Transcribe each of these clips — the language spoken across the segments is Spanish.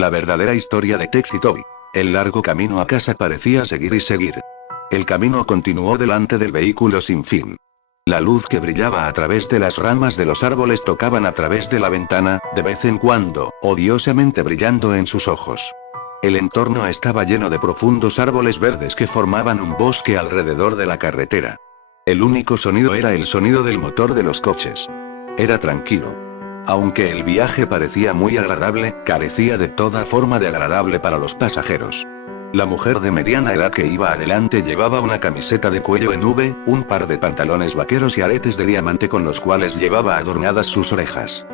La verdadera historia de Tex y Toby. El largo camino a casa parecía seguir y seguir. El camino continuó delante del vehículo sin fin. La luz que brillaba a través de las ramas de los árboles tocaban a través de la ventana, de vez en cuando, odiosamente brillando en sus ojos. El entorno estaba lleno de profundos árboles verdes que formaban un bosque alrededor de la carretera. El único sonido era el sonido del motor de los coches. Era tranquilo. Aunque el viaje parecía muy agradable, carecía de toda forma de agradable para los pasajeros. La mujer de mediana edad que iba adelante llevaba una camiseta de cuello en V, un par de pantalones vaqueros y aretes de diamante con los cuales llevaba adornadas sus orejas.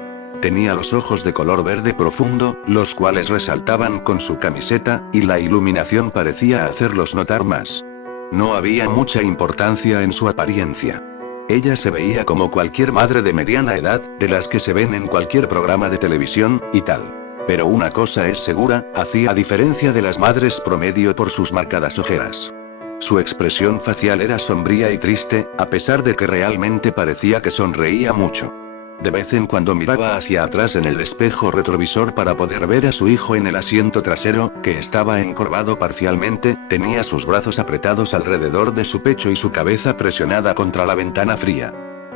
Tenía los ojos de color verde profundo, los cuales resaltaban con su camiseta, y la iluminación parecía hacerlos notar más. No había mucha importancia en su apariencia. Ella se veía como cualquier madre de mediana edad, de las que se ven en cualquier programa de televisión, y tal. Pero una cosa es segura, hacía diferencia de las madres promedio por sus marcadas ojeras. Su expresión facial era sombría y triste, a pesar de que realmente parecía que sonreía mucho. De vez en cuando miraba hacia atrás en el espejo retrovisor para poder ver a su hijo en el asiento trasero, que estaba encorvado parcialmente, tenía sus brazos apretados alrededor de su pecho y su cabeza presionada contra la ventana fría.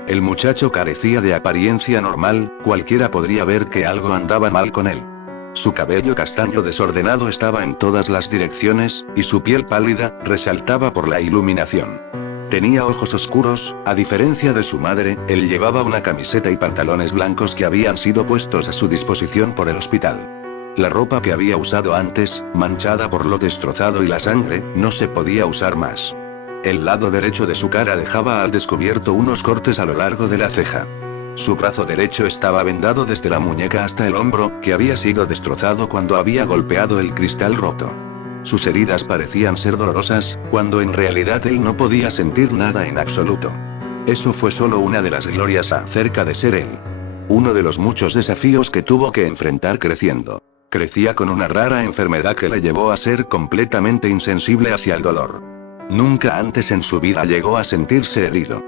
El muchacho carecía de apariencia normal, cualquiera podría ver que algo andaba mal con él. Su cabello castaño desordenado estaba en todas las direcciones, y su piel pálida, resaltaba por la iluminación. Tenía ojos oscuros, a diferencia de su madre, él llevaba una camiseta y pantalones blancos que habían sido puestos a su disposición por el hospital. La ropa que había usado antes, manchada por lo destrozado y la sangre, no se podía usar más. El lado derecho de su cara dejaba al descubierto unos cortes a lo largo de la ceja. Su brazo derecho estaba vendado desde la muñeca hasta el hombro, que había sido destrozado cuando había golpeado el cristal roto. Sus heridas parecían ser dolorosas, cuando en realidad él no podía sentir nada en absoluto. Eso fue solo una de las glorias acerca de ser él. Uno de los muchos desafíos que tuvo que enfrentar creciendo. Crecía con una rara enfermedad que le llevó a ser completamente insensible hacia el dolor. Nunca antes en su vida llegó a sentirse herido.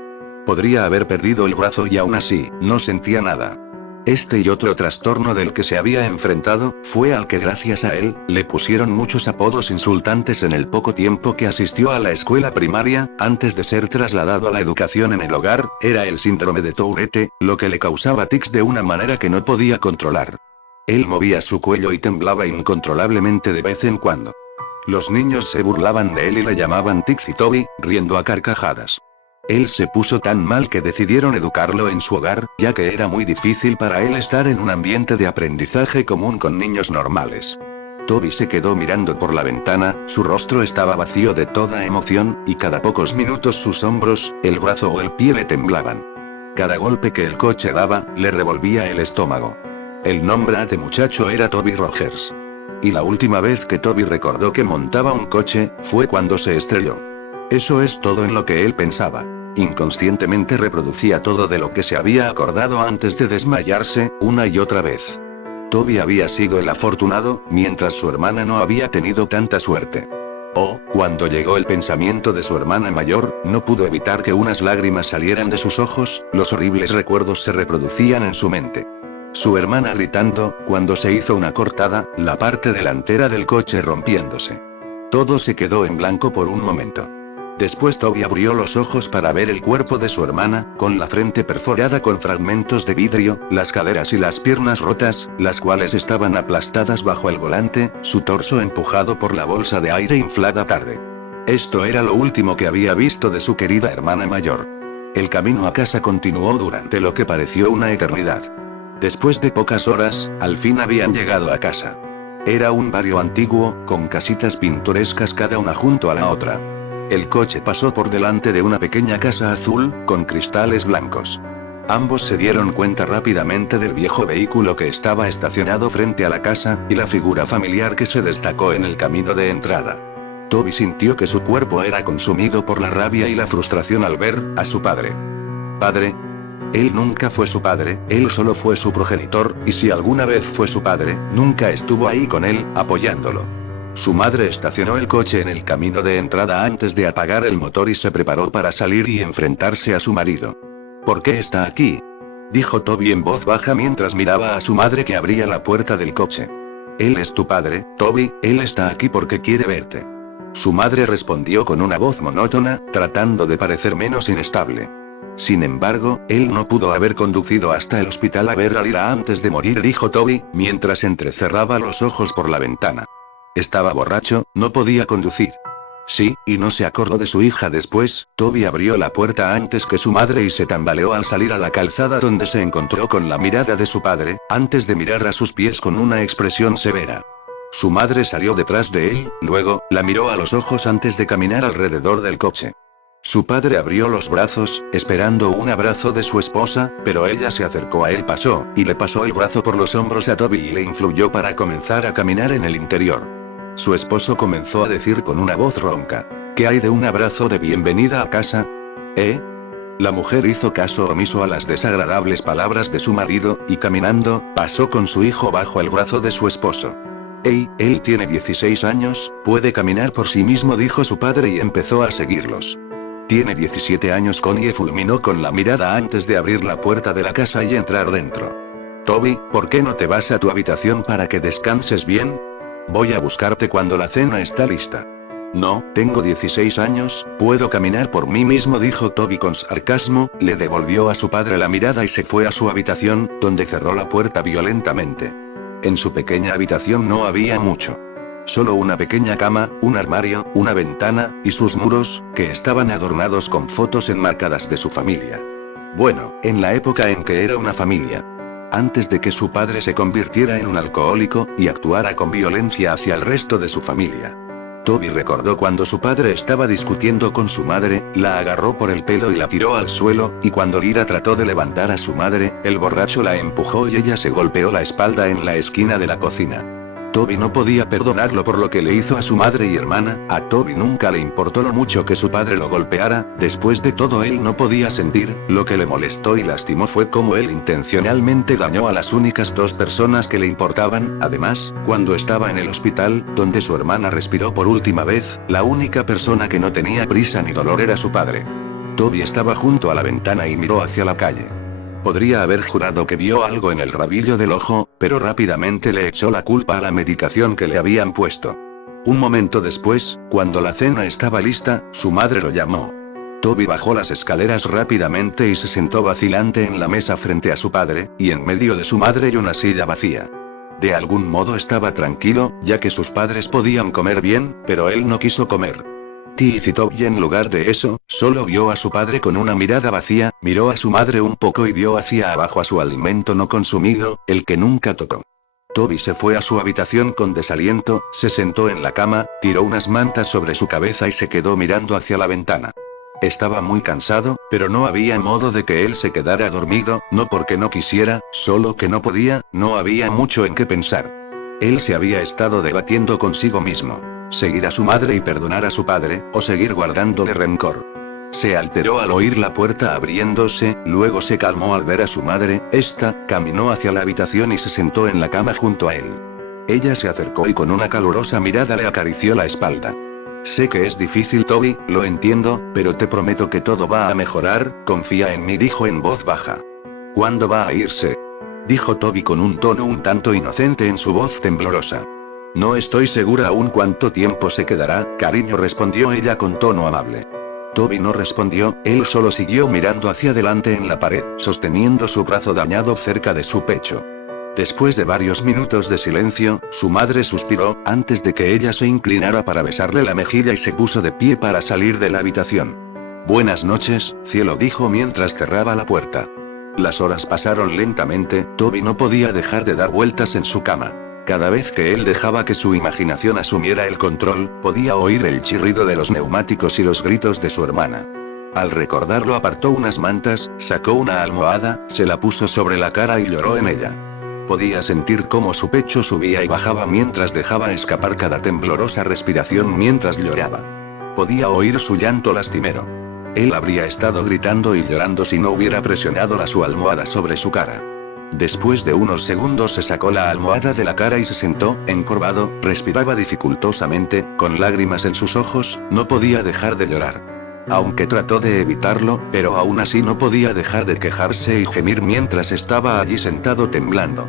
Podría haber perdido el brazo y aún así, no sentía nada. Este y otro trastorno del que se había enfrentado, fue al que gracias a él, le pusieron muchos apodos insultantes en el poco tiempo que asistió a la escuela primaria, antes de ser trasladado a la educación en el hogar, era el síndrome de Tourette, lo que le causaba tics de una manera que no podía controlar. Él movía su cuello y temblaba incontrolablemente de vez en cuando. Los niños se burlaban de él y le llamaban Tex y Toby, riendo a carcajadas. Él se puso tan mal que decidieron educarlo en su hogar, ya que era muy difícil para él estar en un ambiente de aprendizaje común con niños normales. Toby se quedó mirando por la ventana, su rostro estaba vacío de toda emoción, y cada pocos minutos sus hombros, el brazo o el pie le temblaban. Cada golpe que el coche daba, le revolvía el estómago. El nombre de muchacho era Toby Rogers. Y la última vez que Toby recordó que montaba un coche, fue cuando se estrelló. Eso es todo en lo que él pensaba. Inconscientemente reproducía todo de lo que se había acordado antes de desmayarse, una y otra vez. Toby había sido el afortunado, mientras su hermana no había tenido tanta suerte. Oh, cuando llegó el pensamiento de su hermana mayor, no pudo evitar que unas lágrimas salieran de sus ojos, los horribles recuerdos se reproducían en su mente. Su hermana gritando, cuando se hizo una cortada, la parte delantera del coche rompiéndose. Todo se quedó en blanco por un momento. Después Toby abrió los ojos para ver el cuerpo de su hermana, con la frente perforada con fragmentos de vidrio, las caderas y las piernas rotas, las cuales estaban aplastadas bajo el volante, su torso empujado por la bolsa de aire inflada tarde. Esto era lo último que había visto de su querida hermana mayor. El camino a casa continuó durante lo que pareció una eternidad. Después de pocas horas, al fin habían llegado a casa. Era un barrio antiguo, con casitas pintorescas cada una junto a la otra. El coche pasó por delante de una pequeña casa azul, con cristales blancos. Ambos se dieron cuenta rápidamente del viejo vehículo que estaba estacionado frente a la casa, y la figura familiar que se destacó en el camino de entrada. Toby sintió que su cuerpo era consumido por la rabia y la frustración al ver a su padre. ¿Padre? Él nunca fue su padre, él solo fue su progenitor, y si alguna vez fue su padre, nunca estuvo ahí con él, apoyándolo. Su madre estacionó el coche en el camino de entrada antes de apagar el motor y se preparó para salir y enfrentarse a su marido. ¿Por qué está aquí?, dijo Toby en voz baja mientras miraba a su madre que abría la puerta del coche. Él es tu padre, Toby, él está aquí porque quiere verte. Su madre respondió con una voz monótona, tratando de parecer menos inestable. Sin embargo, él no pudo haber conducido hasta el hospital a ver a Lyra antes de morir, dijo Toby, mientras entrecerraba los ojos por la ventana. Estaba borracho, no podía conducir. Sí, y no se acordó de su hija después. Toby abrió la puerta antes que su madre y se tambaleó al salir a la calzada, donde se encontró con la mirada de su padre, antes de mirar a sus pies con una expresión severa. Su madre salió detrás de él, luego, la miró a los ojos antes de caminar alrededor del coche. Su padre abrió los brazos, esperando un abrazo de su esposa, pero ella se acercó a él, y le pasó el brazo por los hombros a Toby y le influyó para comenzar a caminar en el interior. Su esposo comenzó a decir con una voz ronca: ¿Qué hay de un abrazo de bienvenida a casa? ¿Eh? La mujer hizo caso omiso a las desagradables palabras de su marido, y caminando, pasó con su hijo bajo el brazo de su esposo. Hey, él tiene 16 años, puede caminar por sí mismo, dijo su padre y empezó a seguirlos. Tiene 17 años, Connie fulminó con la mirada antes de abrir la puerta de la casa y entrar dentro. Toby, ¿por qué no te vas a tu habitación para que descanses bien? Voy a buscarte cuando la cena está lista. No, tengo 16 años, puedo caminar por mí mismo, dijo Toby con sarcasmo, le devolvió a su padre la mirada y se fue a su habitación, donde cerró la puerta violentamente. En su pequeña habitación no había mucho. Solo una pequeña cama, un armario, una ventana, y sus muros, que estaban adornados con fotos enmarcadas de su familia. Bueno, en la época en que era una familia. Antes de que su padre se convirtiera en un alcohólico, y actuara con violencia hacia el resto de su familia. Toby recordó cuando su padre estaba discutiendo con su madre, la agarró por el pelo y la tiró al suelo, y cuando Lyra trató de levantar a su madre, el borracho la empujó y ella se golpeó la espalda en la esquina de la cocina. Toby no podía perdonarlo por lo que le hizo a su madre y hermana. A Toby nunca le importó lo mucho que su padre lo golpeara, después de todo él no podía sentir. Lo que le molestó y lastimó fue cómo él intencionalmente dañó a las únicas dos personas que le importaban. Además, cuando estaba en el hospital, donde su hermana respiró por última vez, la única persona que no tenía prisa ni dolor era su padre. Toby estaba junto a la ventana y miró hacia la calle. Podría haber jurado que vio algo en el rabillo del ojo, pero rápidamente le echó la culpa a la medicación que le habían puesto. Un momento después, cuando la cena estaba lista, su madre lo llamó. Toby bajó las escaleras rápidamente y se sentó vacilante en la mesa frente a su padre, y en medio de su madre y una silla vacía. De algún modo estaba tranquilo, ya que sus padres podían comer bien, pero él no quiso comer. Toby en lugar de eso, solo vio a su padre con una mirada vacía, miró a su madre un poco y vio hacia abajo a su alimento no consumido, el que nunca tocó. Toby se fue a su habitación con desaliento, se sentó en la cama, tiró unas mantas sobre su cabeza y se quedó mirando hacia la ventana. Estaba muy cansado, pero no había modo de que él se quedara dormido, no porque no quisiera, solo que no podía, no había mucho en qué pensar. Él se había estado debatiendo consigo mismo. Seguir a su madre y perdonar a su padre, o seguir guardándole rencor. Se alteró al oír la puerta abriéndose, luego se calmó al ver a su madre. Esta caminó hacia la habitación y se sentó en la cama junto a él. Ella se acercó y con una calurosa mirada le acarició la espalda. Sé que es difícil, Toby, lo entiendo, pero te prometo que todo va a mejorar, confía en mí, dijo en voz baja. ¿Cuándo va a irse? Dijo Toby con un tono un tanto inocente en su voz temblorosa. No estoy segura aún cuánto tiempo se quedará, cariño, respondió ella con tono amable. Toby no respondió, él solo siguió mirando hacia adelante en la pared, sosteniendo su brazo dañado cerca de su pecho. Después de varios minutos de silencio, su madre suspiró, antes de que ella se inclinara para besarle la mejilla y se puso de pie para salir de la habitación. Buenas noches, cielo, dijo mientras cerraba la puerta. Las horas pasaron lentamente, Toby no podía dejar de dar vueltas en su cama. Cada vez que él dejaba que su imaginación asumiera el control, podía oír el chirrido de los neumáticos y los gritos de su hermana. Al recordarlo apartó unas mantas, sacó una almohada, se la puso sobre la cara y lloró en ella. Podía sentir cómo su pecho subía y bajaba mientras dejaba escapar cada temblorosa respiración mientras lloraba. Podía oír su llanto lastimero. Él habría estado gritando y llorando si no hubiera presionado su almohada sobre su cara. Después de unos segundos se sacó la almohada de la cara y se sentó, encorvado, respiraba dificultosamente, con lágrimas en sus ojos, no podía dejar de llorar. Aunque trató de evitarlo, pero aún así no podía dejar de quejarse y gemir mientras estaba allí sentado temblando.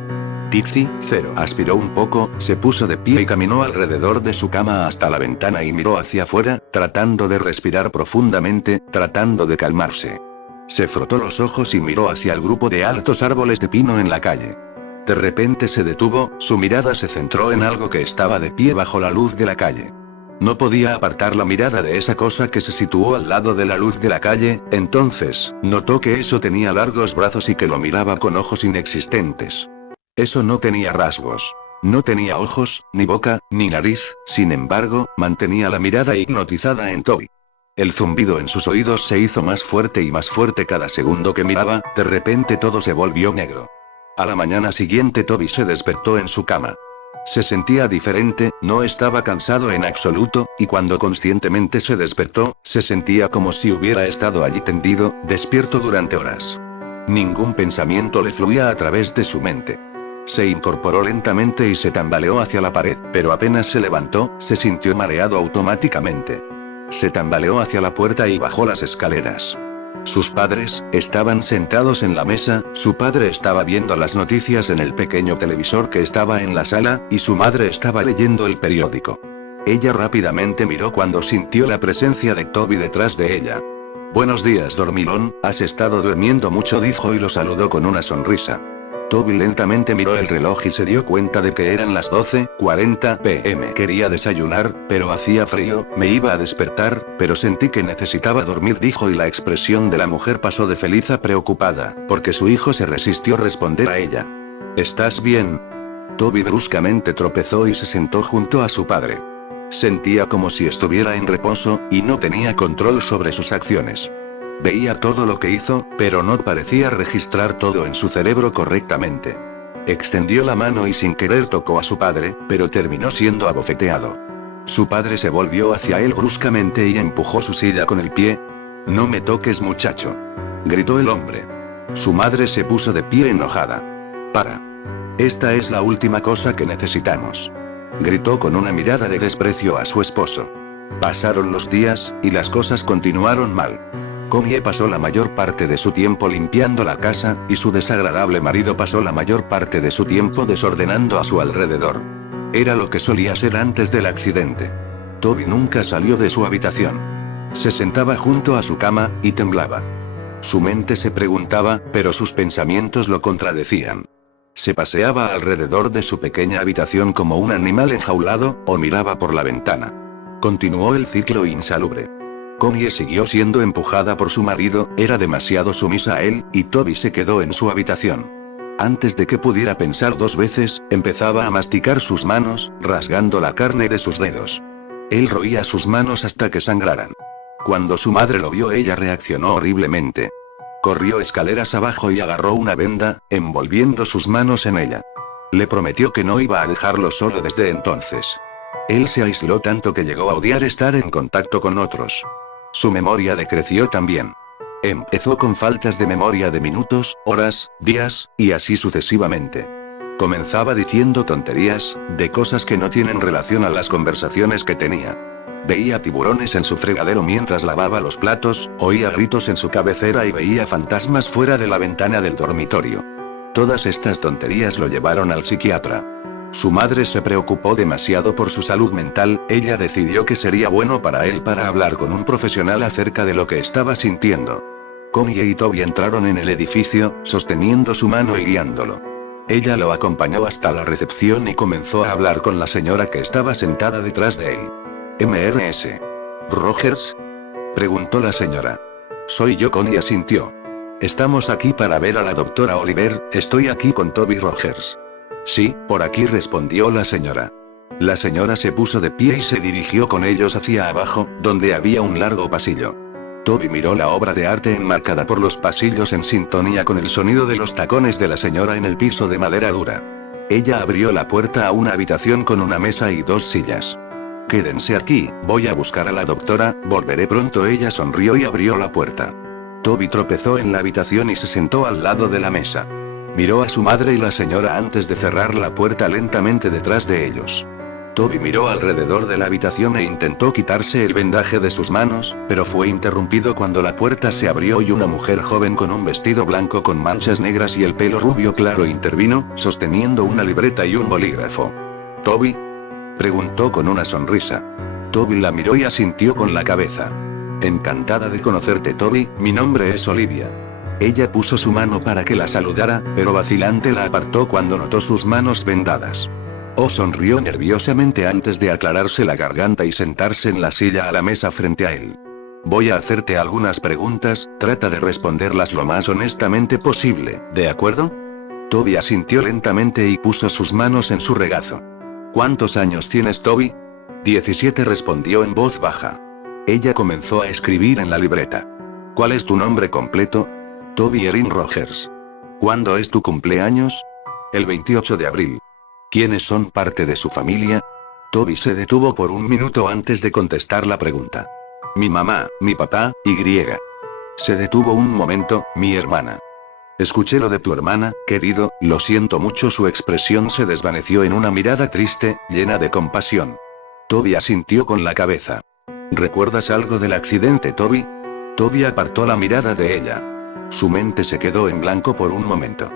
Dixie, cero. Aspiró un poco, se puso de pie y caminó alrededor de su cama hasta la ventana y miró hacia afuera, tratando de respirar profundamente, tratando de calmarse. Se frotó los ojos y miró hacia el grupo de altos árboles de pino en la calle. De repente se detuvo, su mirada se centró en algo que estaba de pie bajo la luz de la calle. No podía apartar la mirada de esa cosa que se situó al lado de la luz de la calle, entonces, notó que eso tenía largos brazos y que lo miraba con ojos inexistentes. Eso no tenía rasgos. No tenía ojos, ni boca, ni nariz, sin embargo, mantenía la mirada hipnotizada en Toby. El zumbido en sus oídos se hizo más fuerte y más fuerte cada segundo que miraba, de repente todo se volvió negro. A la mañana siguiente Toby se despertó en su cama. Se sentía diferente, no estaba cansado en absoluto, y cuando conscientemente se despertó, se sentía como si hubiera estado allí tendido, despierto durante horas. Ningún pensamiento le fluía a través de su mente. Se incorporó lentamente y se tambaleó hacia la pared, pero apenas se levantó, se sintió mareado automáticamente. Se tambaleó hacia la puerta y bajó las escaleras. Sus padres estaban sentados en la mesa, su padre estaba viendo las noticias en el pequeño televisor que estaba en la sala, y su madre estaba leyendo el periódico. Ella rápidamente miró cuando sintió la presencia de Toby detrás de ella. «Buenos días, dormilón, has estado durmiendo mucho», dijo y lo saludó con una sonrisa. Toby lentamente miró el reloj y se dio cuenta de que eran las 12:40 p.m. Quería desayunar, pero hacía frío, me iba a despertar, pero sentí que necesitaba dormir, dijo, y la expresión de la mujer pasó de feliz a preocupada, porque su hijo se resistió a responder a ella. «¿Estás bien?». Toby bruscamente tropezó y se sentó junto a su padre. Sentía como si estuviera en reposo, y no tenía control sobre sus acciones. Veía todo lo que hizo, pero no parecía registrar todo en su cerebro correctamente. Extendió la mano y sin querer tocó a su padre, pero terminó siendo abofeteado. Su padre se volvió hacia él bruscamente y empujó su silla con el pie. «No me toques, muchacho», gritó el hombre. Su madre se puso de pie enojada. «Para. Esta es la última cosa que necesitamos», gritó con una mirada de desprecio a su esposo. Pasaron los días, y las cosas continuaron mal. Connie pasó la mayor parte de su tiempo limpiando la casa, y su desagradable marido pasó la mayor parte de su tiempo desordenando a su alrededor. Era lo que solía ser antes del accidente. Toby nunca salió de su habitación. Se sentaba junto a su cama, y temblaba. Su mente se preguntaba, pero sus pensamientos lo contradecían. Se paseaba alrededor de su pequeña habitación como un animal enjaulado, o miraba por la ventana. Continuó el ciclo insalubre. Connie siguió siendo empujada por su marido, era demasiado sumisa a él, y Toby se quedó en su habitación. Antes de que pudiera pensar dos veces, empezaba a masticar sus manos, rasgando la carne de sus dedos. Él roía sus manos hasta que sangraran. Cuando su madre lo vio, ella reaccionó horriblemente. Corrió escaleras abajo y agarró una venda, envolviendo sus manos en ella. Le prometió que no iba a dejarlo solo desde entonces. Él se aisló tanto que llegó a odiar estar en contacto con otros. Su memoria decreció también. Empezó con faltas de memoria de minutos, horas, días, y así sucesivamente. Comenzaba diciendo tonterías, de cosas que no tienen relación a las conversaciones que tenía. Veía tiburones en su fregadero mientras lavaba los platos, oía gritos en su cabecera y veía fantasmas fuera de la ventana del dormitorio. Todas estas tonterías lo llevaron al psiquiatra. Su madre se preocupó demasiado por su salud mental, ella decidió que sería bueno para él para hablar con un profesional acerca de lo que estaba sintiendo. Connie y Toby entraron en el edificio, sosteniendo su mano y guiándolo. Ella lo acompañó hasta la recepción y comenzó a hablar con la señora que estaba sentada detrás de él. «¿Mrs. Rogers?», preguntó la señora. «Soy yo», Connie asintió. «Estamos aquí para ver a la doctora Oliver, estoy aquí con Toby Rogers». «Sí, por aquí», respondió la señora. La señora se puso de pie y se dirigió con ellos hacia abajo, donde había un largo pasillo. Toby miró la obra de arte enmarcada por los pasillos en sintonía con el sonido de los tacones de la señora en el piso de madera dura. Ella abrió la puerta a una habitación con una mesa y dos sillas. «Quédense aquí, voy a buscar a la doctora, volveré pronto». Ella sonrió y abrió la puerta. Toby tropezó en la habitación y se sentó al lado de la mesa. Miró a su madre y la señora antes de cerrar la puerta lentamente detrás de ellos. Toby miró alrededor de la habitación e intentó quitarse el vendaje de sus manos, pero fue interrumpido cuando la puerta se abrió y una mujer joven con un vestido blanco con manchas negras y el pelo rubio claro intervino, sosteniendo una libreta y un bolígrafo. ¿Toby?, preguntó con una sonrisa. Toby la miró y asintió con la cabeza. Encantada de conocerte, Toby, mi nombre es Olivia. Ella puso su mano para que la saludara, pero vacilante la apartó cuando notó sus manos vendadas. Sonrió nerviosamente antes de aclararse la garganta y sentarse en la silla a la mesa frente a él. Voy a hacerte algunas preguntas, trata de responderlas lo más honestamente posible, ¿de acuerdo? Toby asintió lentamente y puso sus manos en su regazo. ¿Cuántos años tienes, Toby? 17, respondió en voz baja. Ella comenzó a escribir en la libreta. ¿Cuál es tu nombre completo? Toby Erin Rogers. ¿Cuándo es tu cumpleaños? El 28 de abril. ¿Quiénes son parte de su familia? Toby se detuvo por un minuto antes de contestar la pregunta. Mi mamá, mi papá, y. Se detuvo un momento, mi hermana. Escuché lo de tu hermana, querido, lo siento mucho. Su expresión se desvaneció en una mirada triste, llena de compasión. Toby asintió con la cabeza. ¿Recuerdas algo del accidente, Toby? Toby apartó la mirada de ella. Su mente se quedó en blanco por un momento.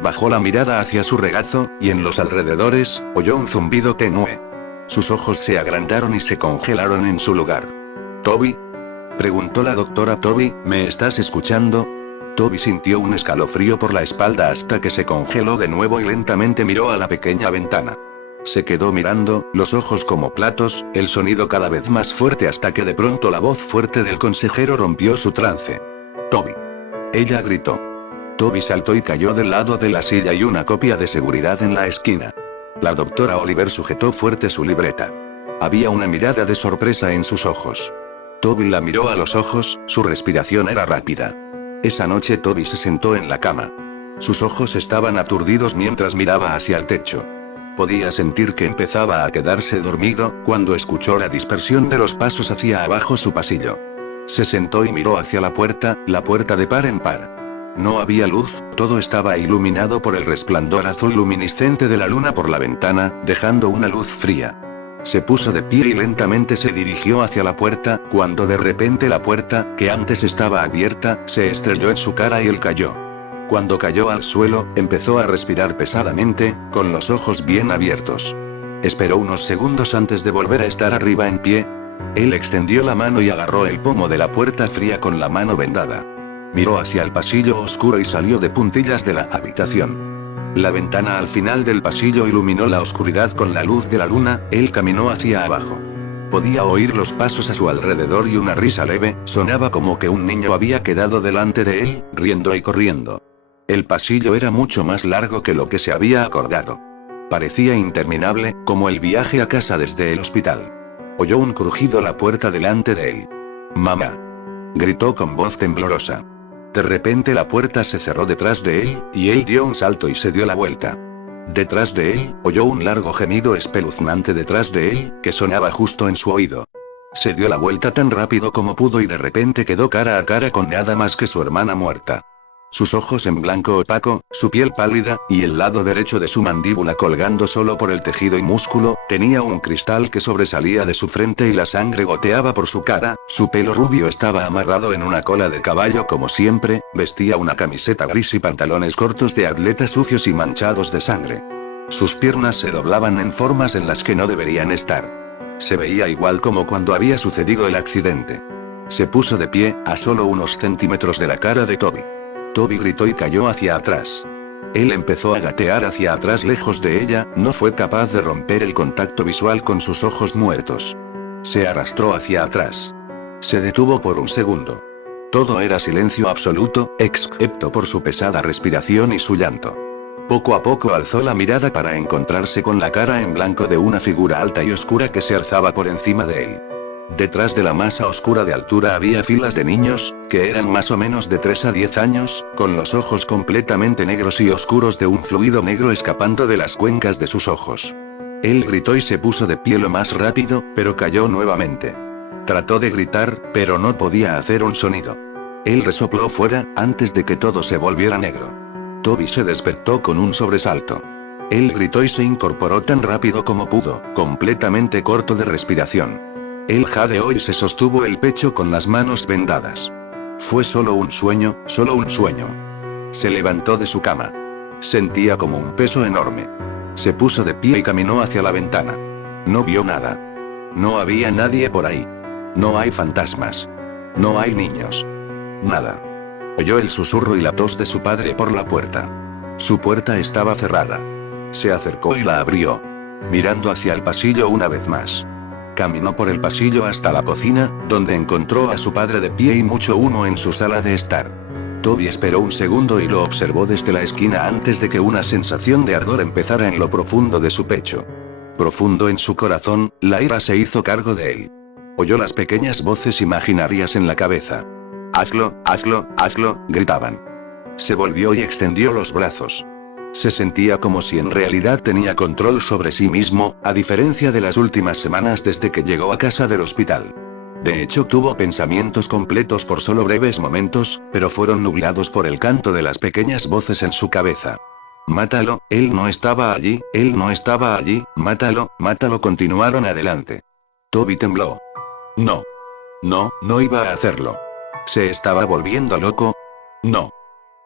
Bajó la mirada hacia su regazo, y en los alrededores, oyó un zumbido tenue. Sus ojos se agrandaron y se congelaron en su lugar. ¿Toby?, preguntó la doctora. Toby, ¿me estás escuchando? Toby sintió un escalofrío por la espalda hasta que se congeló de nuevo y lentamente miró a la pequeña ventana. Se quedó mirando, los ojos como platos, el sonido cada vez más fuerte hasta que de pronto la voz fuerte del consejero rompió su trance. Toby. Ella gritó. Toby saltó y cayó del lado de la silla y una copia de seguridad en la esquina. La doctora Oliver sujetó fuerte su libreta. Había una mirada de sorpresa en sus ojos. Toby la miró a los ojos, su respiración era rápida. Esa noche Toby se sentó en la cama. Sus ojos estaban aturdidos mientras miraba hacia el techo. Podía sentir que empezaba a quedarse dormido, cuando escuchó la dispersión de los pasos hacia abajo su pasillo. Se sentó y miró hacia la puerta de par en par. No había luz, todo estaba iluminado por el resplandor azul luminiscente de la luna por la ventana, dejando una luz fría. Se puso de pie y lentamente se dirigió hacia la puerta, cuando de repente la puerta, que antes estaba abierta, se estrelló en su cara y él cayó. Cuando cayó al suelo, empezó a respirar pesadamente, con los ojos bien abiertos. Esperó unos segundos antes de volver a estar arriba en pie. Él extendió la mano y agarró el pomo de la puerta fría con la mano vendada. Miró hacia el pasillo oscuro y salió de puntillas de la habitación. La ventana al final del pasillo iluminó la oscuridad con la luz de la luna. Él caminó hacia abajo. Podía oír los pasos a su alrededor y una risa leve, sonaba como que un niño había quedado delante de él, riendo y corriendo. El pasillo era mucho más largo que lo que se había acordado. Parecía interminable, como el viaje a casa desde el hospital. Oyó un crujido a la puerta delante de él. «Mamá», gritó con voz temblorosa. De repente la puerta se cerró detrás de él, y él dio un salto y se dio la vuelta. Detrás de él, oyó un largo gemido espeluznante detrás de él, que sonaba justo en su oído. Se dio la vuelta tan rápido como pudo y de repente quedó cara a cara con nada más que su hermana muerta. Sus ojos en blanco opaco, su piel pálida, y el lado derecho de su mandíbula colgando solo por el tejido y músculo, tenía un cristal que sobresalía de su frente y la sangre goteaba por su cara. Su pelo rubio estaba amarrado en una cola de caballo como siempre, vestía una camiseta gris y pantalones cortos de atleta sucios y manchados de sangre. Sus piernas se doblaban en formas en las que no deberían estar. Se veía igual como cuando había sucedido el accidente. Se puso de pie, a solo unos centímetros de la cara de Toby. Toby gritó y cayó hacia atrás. Él empezó a gatear hacia atrás lejos de ella, no fue capaz de romper el contacto visual con sus ojos muertos. Se arrastró hacia atrás. Se detuvo por un segundo. Todo era silencio absoluto, excepto por su pesada respiración y su llanto. Poco a poco alzó la mirada para encontrarse con la cara en blanco de una figura alta y oscura que se alzaba por encima de él. Detrás de la masa oscura de altura había filas de niños, que eran más o menos de 3 a 10 años, con los ojos completamente negros y oscuros de un fluido negro escapando de las cuencas de sus ojos. Él gritó y se puso de pie lo más rápido, pero cayó nuevamente. Trató de gritar, pero no podía hacer un sonido. Él resopló fuera, antes de que todo se volviera negro. Toby se despertó con un sobresalto. Él gritó y se incorporó tan rápido como pudo, completamente corto de respiración. Él jadeó y se sostuvo el pecho con las manos vendadas. Fue solo un sueño, solo un sueño. Se levantó de su cama. Sentía como un peso enorme. Se puso de pie y caminó hacia la ventana. No vio nada. No había nadie por ahí. No hay fantasmas. No hay niños. Nada. Oyó el susurro y la tos de su padre por la puerta. Su puerta estaba cerrada. Se acercó y la abrió. Mirando hacia el pasillo una vez más. Caminó por el pasillo hasta la cocina, donde encontró a su padre de pie y mucho humo en su sala de estar. Toby esperó un segundo y lo observó desde la esquina antes de que una sensación de ardor empezara en lo profundo de su pecho. Profundo en su corazón, la ira se hizo cargo de él. Oyó las pequeñas voces imaginarias en la cabeza. «Hazlo, hazlo, hazlo», gritaban. Se volvió y extendió los brazos. Se sentía como si en realidad tenía control sobre sí mismo, a diferencia de las últimas semanas desde que llegó a casa del hospital. De hecho, tuvo pensamientos completos por solo breves momentos, pero fueron nublados por el canto de las pequeñas voces en su cabeza. «Mátalo, él no estaba allí, él no estaba allí, mátalo, mátalo», continuaron adelante. Toby tembló. No. No, no iba a hacerlo. ¿Se estaba volviendo loco? No.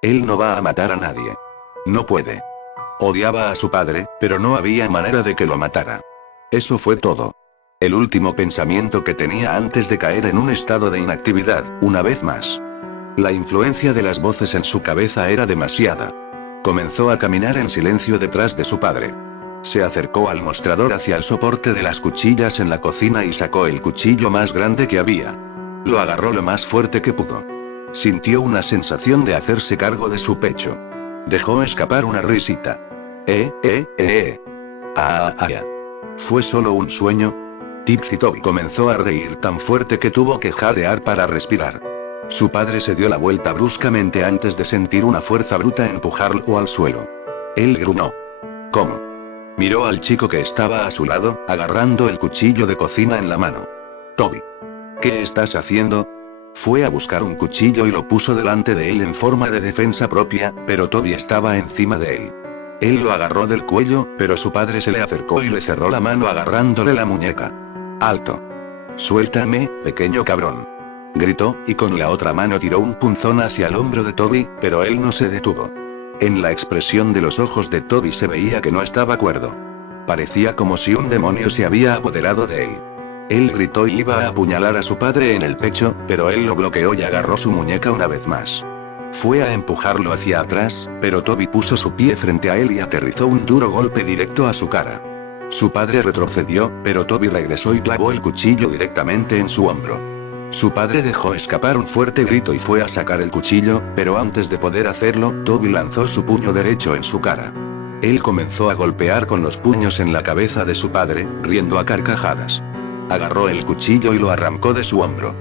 Él no va a matar a nadie. No puede. Odiaba a su padre, pero no había manera de que lo matara. Eso fue todo. El último pensamiento que tenía antes de caer en un estado de inactividad, una vez más. La influencia de las voces en su cabeza era demasiada. Comenzó a caminar en silencio detrás de su padre. Se acercó al mostrador hacia el soporte de las cuchillas en la cocina y sacó el cuchillo más grande que había. Lo agarró lo más fuerte que pudo. Sintió una sensación de hacerse cargo de su pecho. Dejó escapar una risita. ¿Fue solo un sueño? Tipsy Toby comenzó a reír tan fuerte que tuvo que jadear para respirar. Su padre se dio la vuelta bruscamente antes de sentir una fuerza bruta empujarlo al suelo. Él gruñó. ¿Cómo? Miró al chico que estaba a su lado, agarrando el cuchillo de cocina en la mano. Toby. ¿Qué estás haciendo? Fue a buscar un cuchillo y lo puso delante de él en forma de defensa propia, pero Toby estaba encima de él. Él lo agarró del cuello, pero su padre se le acercó y le cerró la mano agarrándole la muñeca. ¡Alto! Suéltame, pequeño cabrón. Gritó, y con la otra mano tiró un punzón hacia el hombro de Toby, pero él no se detuvo. En la expresión de los ojos de Toby se veía que no estaba cuerdo. Parecía como si un demonio se había apoderado de él. Él gritó y iba a apuñalar a su padre en el pecho, pero él lo bloqueó y agarró su muñeca una vez más. Fue a empujarlo hacia atrás, pero Toby puso su pie frente a él y aterrizó un duro golpe directo a su cara. Su padre retrocedió, pero Toby regresó y clavó el cuchillo directamente en su hombro. Su padre dejó escapar un fuerte grito y fue a sacar el cuchillo, pero antes de poder hacerlo, Toby lanzó su puño derecho en su cara. Él comenzó a golpear con los puños en la cabeza de su padre, riendo a carcajadas. Agarró el cuchillo y lo arrancó de su hombro.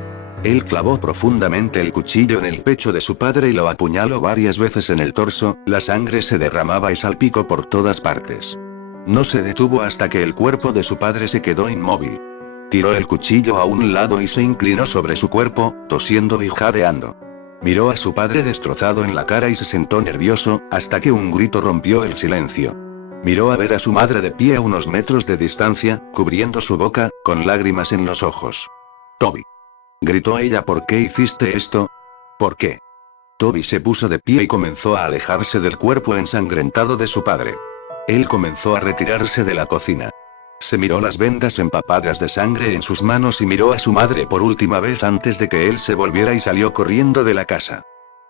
Él clavó profundamente el cuchillo en el pecho de su padre y lo apuñaló varias veces en el torso, la sangre se derramaba y salpicó por todas partes. No se detuvo hasta que el cuerpo de su padre se quedó inmóvil. Tiró el cuchillo a un lado y se inclinó sobre su cuerpo, tosiendo y jadeando. Miró a su padre destrozado en la cara y se sentó nervioso, hasta que un grito rompió el silencio. Miró a ver a su madre de pie a unos metros de distancia, cubriendo su boca, con lágrimas en los ojos. «Toby», gritó ella, «¿por qué hiciste esto? ¿Por qué?». Toby se puso de pie y comenzó a alejarse del cuerpo ensangrentado de su padre. Él comenzó a retirarse de la cocina. Se miró las vendas empapadas de sangre en sus manos y miró a su madre por última vez antes de que él se volviera y salió corriendo de la casa.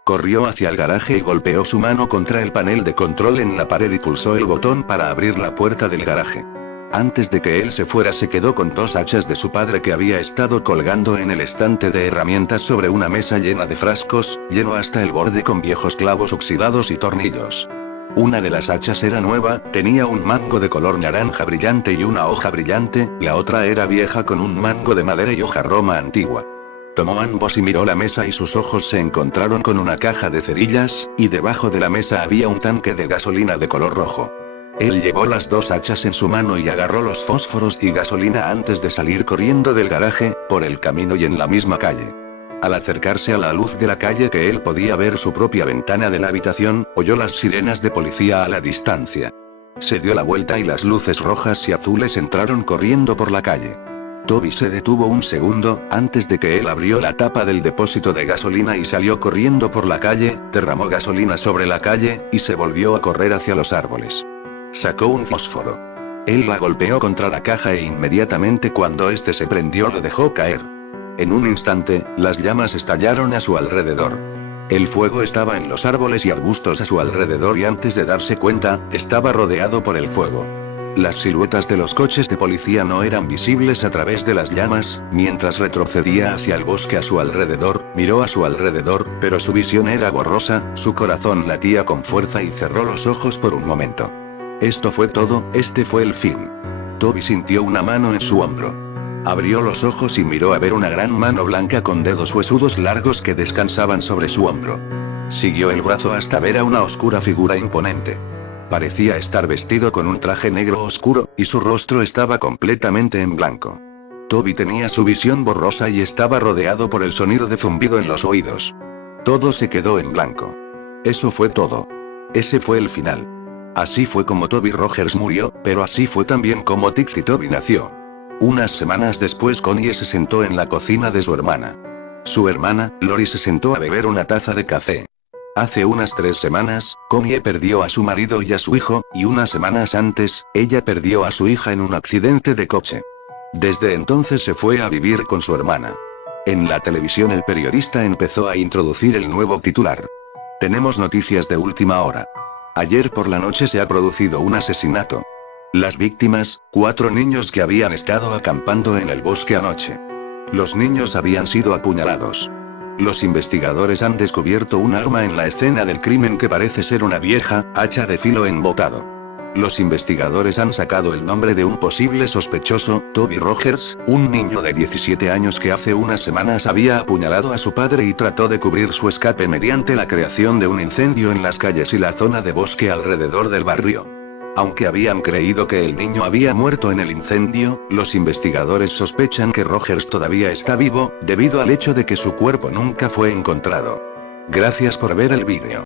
Corrió hacia el garaje y golpeó su mano contra el panel de control en la pared y pulsó el botón para abrir la puerta del garaje. Antes de que él se fuera se quedó con dos hachas de su padre que había estado colgando en el estante de herramientas sobre una mesa llena de frascos, lleno hasta el borde con viejos clavos oxidados y tornillos. Una de las hachas era nueva, tenía un mango de color naranja brillante y una hoja brillante, la otra era vieja con un mango de madera y hoja roma antigua. Tomó ambos y miró la mesa y sus ojos se encontraron con una caja de cerillas, y debajo de la mesa había un tanque de gasolina de color rojo. Él llevó las dos hachas en su mano y agarró los fósforos y gasolina antes de salir corriendo del garaje, por el camino y en la misma calle. Al acercarse a la luz de la calle que él podía ver su propia ventana de la habitación, oyó las sirenas de policía a la distancia. Se dio la vuelta y las luces rojas y azules entraron corriendo por la calle. Toby se detuvo un segundo, antes de que él abrió la tapa del depósito de gasolina y salió corriendo por la calle, derramó gasolina sobre la calle, y se volvió a correr hacia los árboles. Sacó un fósforo. Él la golpeó contra la caja e inmediatamente cuando este se prendió lo dejó caer. En un instante, las llamas estallaron a su alrededor. El fuego estaba en los árboles y arbustos a su alrededor y antes de darse cuenta, estaba rodeado por el fuego. Las siluetas de los coches de policía no eran visibles a través de las llamas, mientras retrocedía hacia el bosque a su alrededor, miró a su alrededor, pero su visión era borrosa, su corazón latía con fuerza y cerró los ojos por un momento. Esto fue todo, este fue el fin. Toby sintió una mano en su hombro. Abrió los ojos y miró a ver una gran mano blanca con dedos huesudos largos que descansaban sobre su hombro. Siguió el brazo hasta ver a una oscura figura imponente. Parecía estar vestido con un traje negro oscuro, y su rostro estaba completamente en blanco. Toby tenía su visión borrosa y estaba rodeado por el sonido de zumbido en los oídos. Todo se quedó en blanco. Eso fue todo. Ese fue el final. Así fue como Toby Rogers murió, pero así fue también como Tixie Toby nació. Unas semanas después Connie se sentó en la cocina de su hermana. Su hermana, Lori, se sentó a beber una taza de café. Hace unas 3 semanas, Connie perdió a su marido y a su hijo, y unas semanas antes, ella perdió a su hija en un accidente de coche. Desde entonces se fue a vivir con su hermana. En la televisión el periodista empezó a introducir el nuevo titular. Tenemos noticias de última hora. Ayer por la noche se ha producido un asesinato. Las víctimas, 4 niños que habían estado acampando en el bosque anoche. Los niños habían sido apuñalados. Los investigadores han descubierto un arma en la escena del crimen que parece ser una vieja hacha de filo embotado. Los investigadores han sacado el nombre de un posible sospechoso, Toby Rogers, un niño de 17 años que hace unas semanas había apuñalado a su padre y trató de cubrir su escape mediante la creación de un incendio en las calles y la zona de bosque alrededor del barrio. Aunque habían creído que el niño había muerto en el incendio, los investigadores sospechan que Rogers todavía está vivo, debido al hecho de que su cuerpo nunca fue encontrado. Gracias por ver el vídeo.